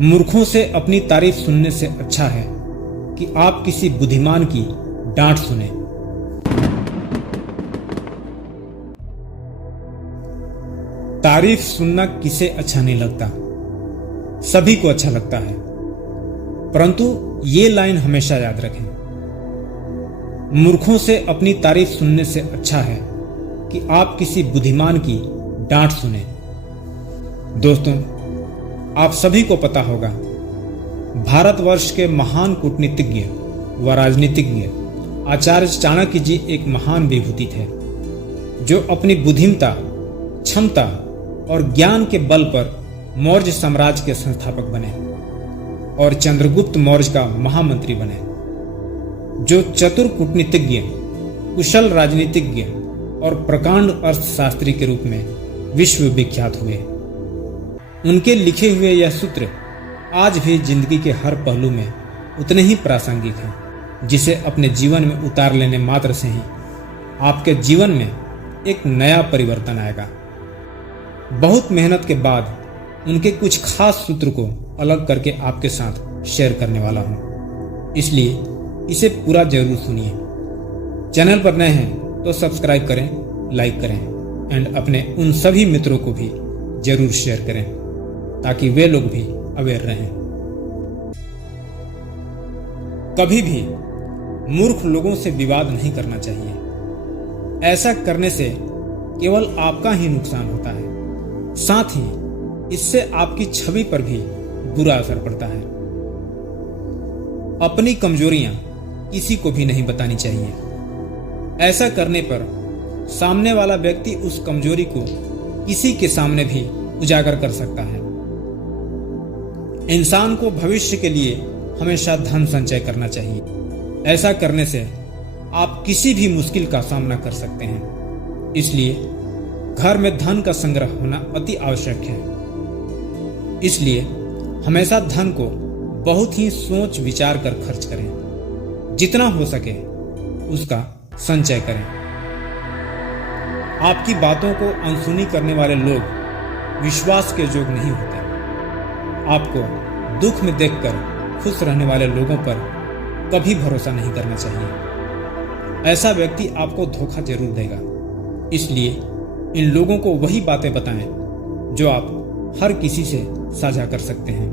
मूर्खों से अपनी तारीफ सुनने से अच्छा है कि आप किसी बुद्धिमान की डांट सुने। तारीफ सुनना किसे अच्छा नहीं लगता, सभी को अच्छा लगता है, परंतु ये लाइन हमेशा याद रखें। मूर्खों से अपनी तारीफ सुनने से अच्छा है कि आप किसी बुद्धिमान की डांट सुने। दोस्तों, आप सभी को पता होगा, भारतवर्ष के महान कूटनीतिज्ञ व राजनीतिज्ञ आचार्य चाणक्य जी एक महान विभूति थे, जो अपनी बुद्धिमता, क्षमता और ज्ञान के बल पर मौर्य साम्राज्य के संस्थापक बने और चंद्रगुप्त मौर्य का महामंत्री बने, जो चतुर कूटनीतिज्ञ, कुशल राजनीतिज्ञ और प्रकांड अर्थशास्त्री के रूप में विश्व विख्यात हुए। उनके लिखे हुए यह सूत्र आज भी जिंदगी के हर पहलू में उतने ही प्रासंगिक हैं, जिसे अपने जीवन में उतार लेने मात्र से ही आपके जीवन में एक नया परिवर्तन आएगा। बहुत मेहनत के बाद उनके कुछ खास सूत्र को अलग करके आपके साथ शेयर करने वाला हूं, इसलिए इसे पूरा जरूर सुनिए। चैनल पर नए हैं तो सब्सक्राइब करें, लाइक करें एंड अपने उन सभी मित्रों को भी जरूर शेयर करें ताकि वे लोग भी अवेयर रहें। कभी भी मूर्ख लोगों से विवाद नहीं करना चाहिए। ऐसा करने से केवल आपका ही नुकसान होता है, साथ ही इससे आपकी छवि पर भी बुरा असर पड़ता है। अपनी कमजोरियां किसी को भी नहीं बतानी चाहिए। ऐसा करने पर सामने वाला व्यक्ति उस कमजोरी को किसी के सामने भी उजागर कर सकता है। इंसान को भविष्य के लिए हमेशा धन संचय करना चाहिए। ऐसा करने से आप किसी भी मुश्किल का सामना कर सकते हैं। इसलिए घर में धन का संग्रह होना अति आवश्यक है। इसलिए हमेशा धन को बहुत ही सोच विचार कर खर्च करें। जितना हो सके उसका संचय करें। आपकी बातों को अनसुनी करने वाले लोग विश्वास के योग्य नहीं होते। आपको दुख में देखकर खुश रहने वाले लोगों पर कभी भरोसा नहीं करना चाहिए। ऐसा व्यक्ति आपको धोखा जरूर देगा। इसलिए इन लोगों को वही बातें बताएं जो आप हर किसी से साझा कर सकते हैं।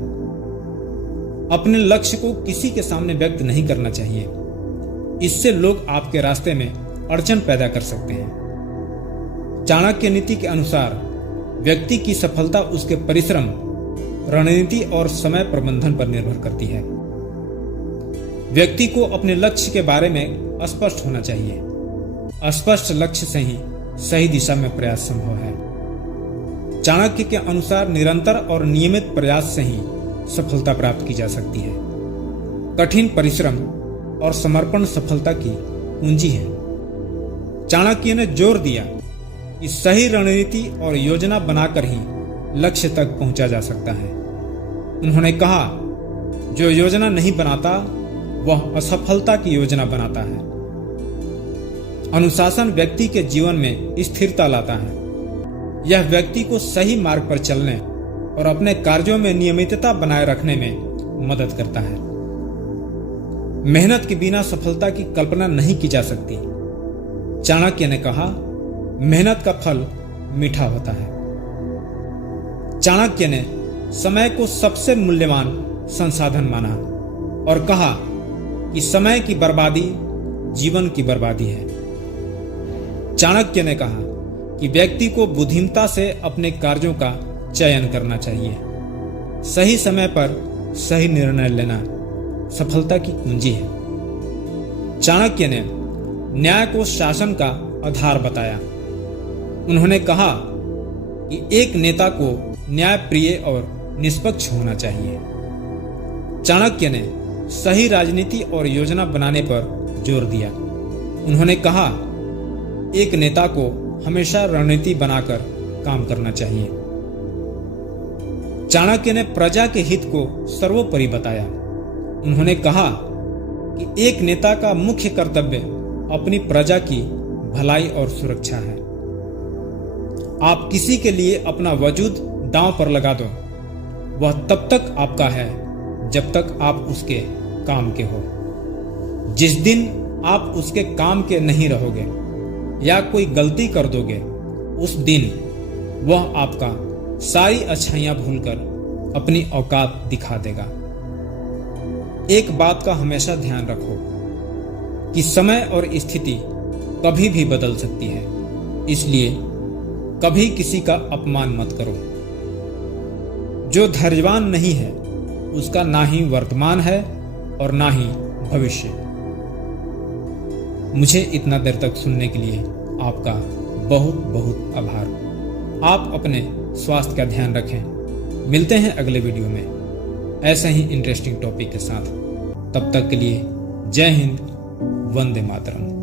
अपने लक्ष्य को किसी के सामने व्यक्त नहीं करना चाहिए। इससे लोग आपके रास्ते में अड़चन पैदा कर सकते हैं। चाणक्य नीति के अनुसार व्यक्ति की सफलता उसके परिश्रम, रणनीति और समय प्रबंधन पर निर्भर करती है। व्यक्ति को अपने लक्ष्य के बारे में स्पष्ट होना चाहिए। स्पष्ट लक्ष्य से ही सही दिशा में प्रयास संभव है। चाणक्य के अनुसार निरंतर और नियमित प्रयास से ही सफलता प्राप्त की जा सकती है। कठिन परिश्रम और समर्पण सफलता की कुंजी है। चाणक्य ने जोर दिया कि सही रणनीति और योजना बनाकर ही लक्ष्य तक पहुंचा जा सकता है। उन्होंने कहा, जो योजना नहीं बनाता वह असफलता की योजना बनाता है। अनुशासन व्यक्ति के जीवन में स्थिरता लाता है। यह व्यक्ति को सही मार्ग पर चलने और अपने कार्यों में नियमितता बनाए रखने में मदद करता है। मेहनत के बिना सफलता की कल्पना नहीं की जा सकती। चाणक्य ने कहा, मेहनत का फल मीठा होता है। चाणक्य ने समय को सबसे मूल्यवान संसाधन माना और कहा कि समय की बर्बादी जीवन की बर्बादी है। चाणक्य ने कहा कि व्यक्ति को बुद्धिमता से अपने कार्यों का चयन करना चाहिए। सही समय पर सही निर्णय लेना सफलता की कुंजी है। चाणक्य ने न्याय को शासन का आधार बताया। उन्होंने कहा कि एक नेता को न्यायप्रिय और निष्पक्ष होना चाहिए। चाणक्य ने सही राजनीति और योजना बनाने पर जोर दिया। उन्होंने कहा, एक नेता को हमेशा रणनीति बनाकर काम करना चाहिए। चाणक्य ने प्रजा के हित को सर्वोपरि बताया। उन्होंने कहा कि एक नेता का मुख्य कर्तव्य अपनी प्रजा की भलाई और सुरक्षा है। आप किसी के लिए अपना वजूद दांव पर लगा दो वह तब तक आपका है जब तक आप उसके काम के हो। जिस दिन आप उसके काम के नहीं रहोगे या कोई गलती कर दोगे, उस दिन वह आपका सारी अच्छाइयां भूलकर अपनी औकात दिखा देगा। एक बात का हमेशा ध्यान रखो कि समय और स्थिति कभी भी बदल सकती है, इसलिए कभी किसी का अपमान मत करो। जो धैर्यवान नहीं है उसका ना ही वर्तमान है और ना ही भविष्य। मुझे इतना देर तक सुनने के लिए आपका बहुत बहुत आभार। आप अपने स्वास्थ्य का ध्यान रखें। मिलते हैं अगले वीडियो में ऐसे ही इंटरेस्टिंग टॉपिक के साथ। तब तक के लिए जय हिंद, वंदे मातरम।